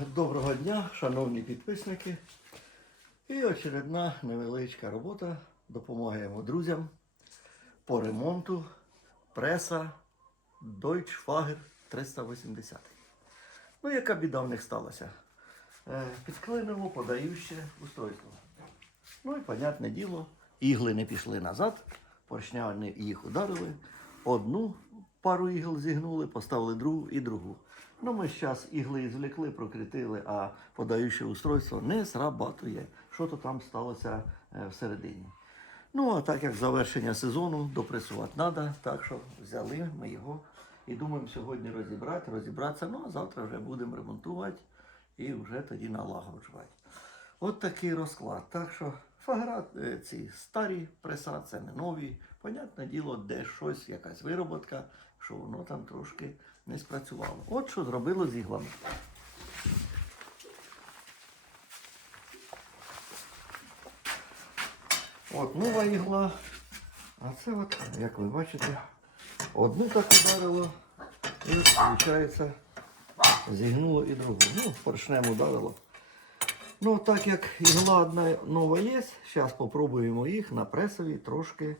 Доброго дня, шановні підписники. І очередна невеличка робота. Допомагаємо друзям по ремонту преса Deutsch Fager 380. Ну, яка біда в них сталася? Е, Підклинило подаюче устройство. Ну і, понятне діло, ігли не пішли назад, поршня їх ударили. Одну пару ігл зігнули, поставили другу і другу. Ну, ми зараз ігли звлекли, прокрутили, а подаюче устройство не срабатує. Що то там сталося е, всередині. Ну, а так як завершення сезону допресувати треба, так що взяли ми його і думаємо сьогодні розібрати, розібратися, ну а завтра вже будемо ремонтувати і вже тоді налагоджувати. От такий розклад. Так що фагра ці старі преса, це не нові. Понятне діло, де щось, якась вироботка, що воно там трошки не спрацювало. От що зробило з іглами. От нова ігла. А це от, як ви бачите, одну так ударило, і виходить, зігнуло і другу. Ну, поршнем ударило. Ну, так як ігла одна нова є, зараз спробуємо їх на пресові трошки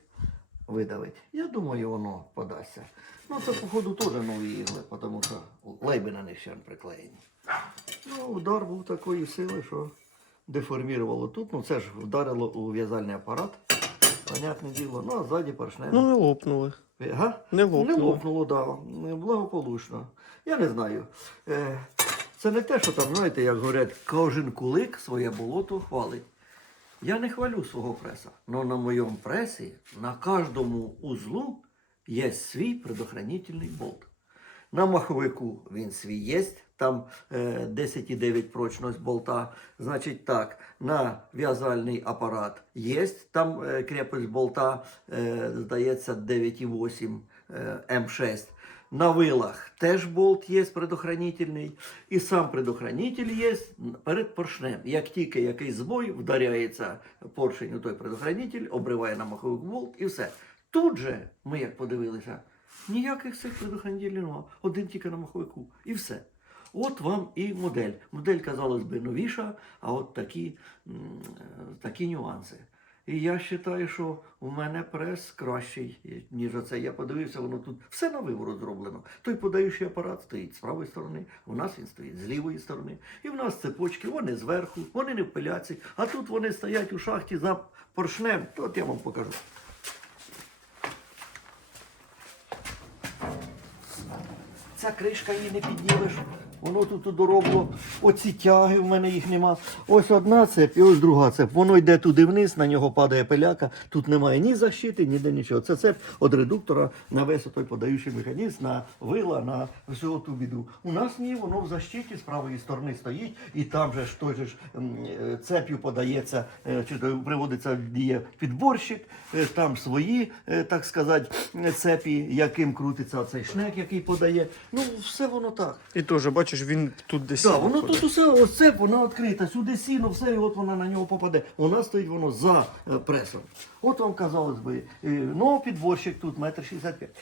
видавити. Я думаю, воно подасться. Ну, це, походу, теж нові ігли, тому що лейби на них ще не приклеєні. Ну, удар був такої сили, що деформірувало тут. Ну, це ж вдарило у в'язальний апарат. Понятне діло. Ну, а ззаді поршнем. Ну, не лопнули. Ага. Не лопнуло. Не лопнуло, да. Благополучно. Я не знаю. Е, це не те, що там, знаєте, як говорять, кожен кулик своє болото хвалить. Я не хвалю свого преса. але на моєму пресі на кожному узлу є свій предохранительний болт. На маховику він свій є, там е, 10,9 прочність болта. Значить так, на в'язальний апарат є, там е, крепость болта, е, здається, 9,8 е, М6. На вилах теж болт є предохранительний, і сам предохранитель є перед поршнем. Як тільки якийсь збой вдаряється поршень у той предохранитель, обриває на маховик болт і все. Тут же, ми як подивилися, ніяких цих предохранителів немає. Один тільки на маховику. І все. От вам і модель. Модель, казалось би, новіша, а от такі, такі нюанси. І я вважаю, що у мене прес кращий, ніж оце. Я подивився, воно тут все на виворот зроблено. Той подаючий апарат стоїть з правої сторони, у нас він стоїть з лівої сторони. І в нас цепочки, вони зверху, вони не в пиляці, а тут вони стоять у шахті за поршнем. От я вам покажу. Ця кришка її не піднімеш. Воно тут доробло. Оці тяги в мене їх нема. Ось одна цеп і ось друга цеп. Воно йде туди вниз, на нього падає пиляка. Тут немає ні защити, ніде нічого. Це цеп від редуктора на весь той подаючий механізм, на вила, на всю ту біду. У нас ні, воно в защиті з правої сторони стоїть, і там же ж той же ж е, цеп'ю подається, е, чи приводиться діє підборщик, е, там свої, так сказати, цепі, яким крутиться цей шнек, який подає. Ну, все воно так. І теж, бачиш, він тут десь. Так, воно тут усе, ось цеп, вона відкрита, сюди сіно, все, і от вона на нього попаде. Вона стоїть воно за е, пресом. От вам казалось би, е, ну, підборщик тут метр шістдесят п'ять.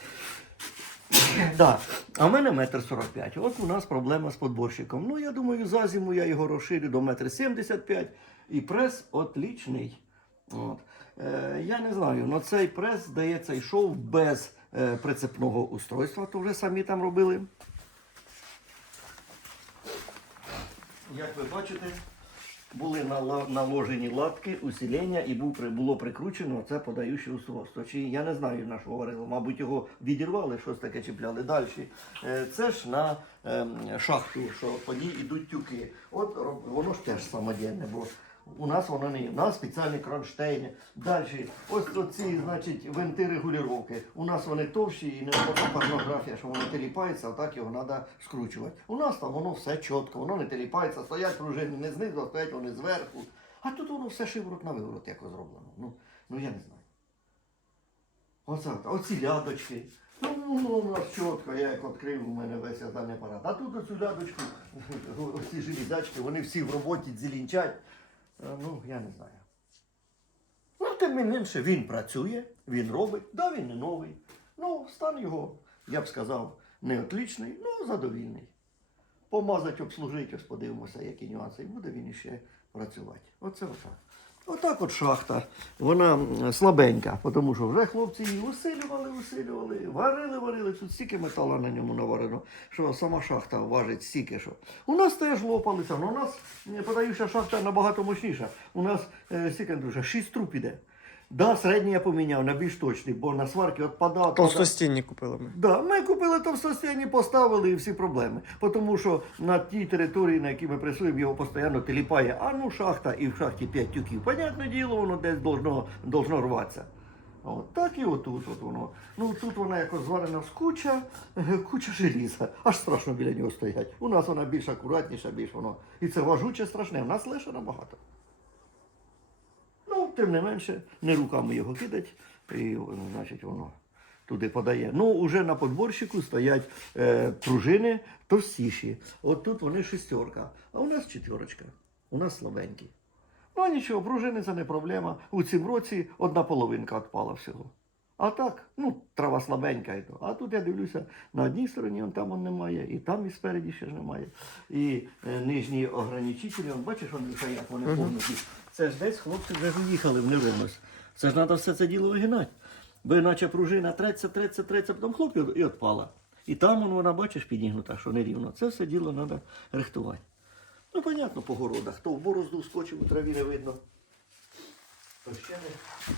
Да. А в мене метр сорок п'ять. От у нас проблема з подборщиком. Ну, я думаю, за зиму я його розширю до метр сімдесят п'ять. І прес отлічний. От. Е, я не знаю, але цей прес, здається, йшов без е, прицепного устройства, то вже самі там робили. Як ви бачите, були наложені латки, усилення і було прикручено це подаюче устройство. Чи я не знаю на що говорили, мабуть, його відірвали, щось таке чіпляли далі. Е, Це ж на ем, шахту, що по ній йдуть тюки. От воно ж теж самодільне, бо у нас воно не є. У нас спеціальні кронштейни. Далі, ось ці, значить, винти регулювання. У нас вони товщі і не така порнографія, що воно теліпається, а так його треба скручувати. У нас там воно все чітко, воно не теліпається, стоять пружини не знизу, а стоять вони зверху. А тут воно все шиворот на виворот якось зроблено. Ну, ну я не знаю. Оце, оці лядочки. Ну, воно у нас чітко, я як відкрив, у мене весь язальний апарат. А тут оцю лядочку, оці железячки, вони всі в роботі дзелінчать. Е, Ну, я не знаю. Ну, тим не менше, він працює, він робить, да, він не новий. Ну, стан його, я б сказав, не отлічний, ну, задовільний. помазати, обслужити, ось подивимося, які нюанси. І буде він іще працювати. Оце отак. Отак от шахта, вона слабенька, тому що вже хлопці її усилювали, усилювали, варили, варили. Тут стільки металу на ньому наварено, що сама шахта важить стільки, що. У нас теж лопалися, але у нас подаюся шахта набагато мощніша. У нас е, стільки дуже, шість труб іде. Да, середній я поміняв на більш точний, бо на сварки відпадав. Толстостінні купили ми. Да, ми купили товстостійні, поставили і всі проблеми. Тому що на тій території, на якій ми працюємо, його постійно теліпає. А ну шахта і в шахті 5 тюків. Понятне діло, воно десь должно, должно рватися. От, так і отут от воно. Ну тут вона якось зварена з куча, е, куча желіза. Аж страшно біля нього стоять. У нас вона більш акуратніша, більш воно. І це важуче страшне. У нас лише набагато. Тим не менше, не руками його кидать, і значить воно туди подає. Ну, уже на подборщику стоять е, пружини товстіші. От тут вони шестерка, а у нас четверочка. У нас слабенькі. Ну нічого, пружини це не проблема. У цім році одна половинка відпала всього. А так, ну, трава слабенька. і то. А тут я дивлюся, на одній стороні он там он немає, і там і спереді ще ж немає. І е, нижні ограничителі, он, бачиш, он, як вони повністю. Це ж десь хлопці вже ж уїхали в невинність. Це ж треба все це діло вигинати. Бо іначе пружина треться, треться, треться, потім хлоп і відпала. І там вона, бачиш, підігнута, що нерівно. Це все діло треба рихтувати. Ну, понятно, по городах. Хто в борозду скочив, у траві не видно. То ще не.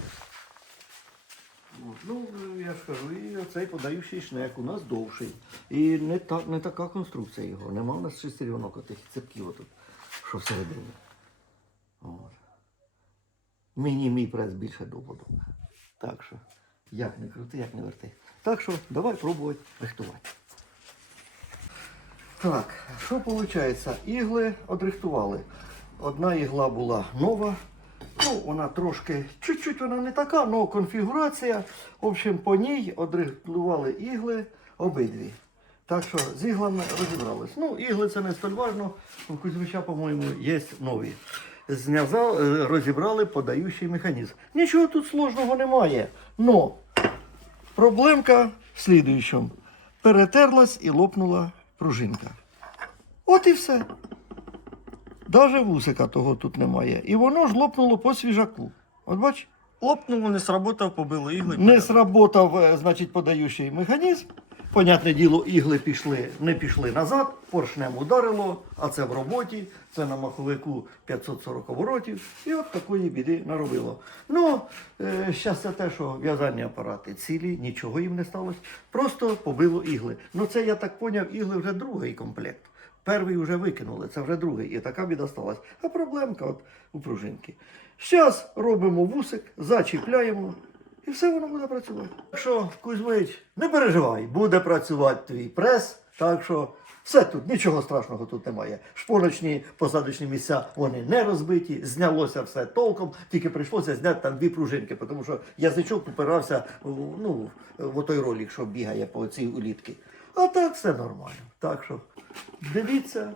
Ну, я ж кажу, і оцей подаючий шнек у нас довший. І не, та, не така конструкція його. Нема у нас шестеренок отих цепків отут, що всередині. От. Мені мій прес більше до. Так що, як не крути, як не верти. Так що, давай пробувати рихтувати. Так, що виходить? Ігли одрихтували. Одна ігла була нова. Ну, вона трошки, чуть-чуть вона не така, але конфігурація. В общем, по ній одрихтували ігли обидві. Так що з іглами розібрались. Ну, ігли це не столь важно. У Кузьмича, по-моєму, є нові. Знязав, е, розібрали подаючий механізм. Нічого тут сложного немає. Но проблемка в слідуючому. Перетерлась і лопнула пружинка. От і все. Даже вусика того тут немає. І воно ж лопнуло по свіжаку. От бач, Лопнуло, не сработав, побило ігли. не сработав, е, значить, подаючий механізм. Понятне діло, ігли пішли, не пішли назад, поршнем ударило, а це в роботі, це на маховику 540 оборотів. І от такої біди наробило. Ну, е, щастя те, що в'язальні апарати цілі, нічого їм не сталося. Просто побило ігли. Ну це я так поняв, ігли вже другий комплект. Перший вже викинули, це вже другий. І така біда сталася. А проблемка от у пружинки. Зараз робимо вусик, зачіпляємо, і все воно буде працювати. Так що, Кузьмич, не переживай, буде працювати твій прес. Так що все тут, нічого страшного тут немає. Шпоночні посадочні місця вони не розбиті, знялося все толком, тільки прийшлося зняти там дві пружинки, тому що язичок упирався ну, в той ролик, що бігає по цій улітки. А так все нормально. Так що дивіться,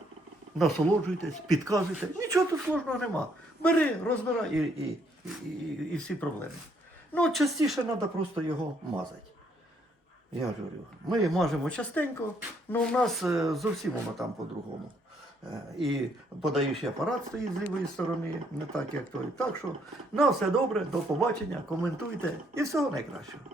насолоджуйтесь, підказуйте. Нічого тут сложного нема. Бери, розбирай і, і, і, і, і всі проблеми. Ну, частіше треба просто його мазати. Я говорю, ми мажемо частенько, але у нас е, зовсім воно там по-другому. Е, І подаючий апарат стоїть з лівої сторони, не так, як той. Так що на все добре, до побачення, коментуйте і всього найкращого.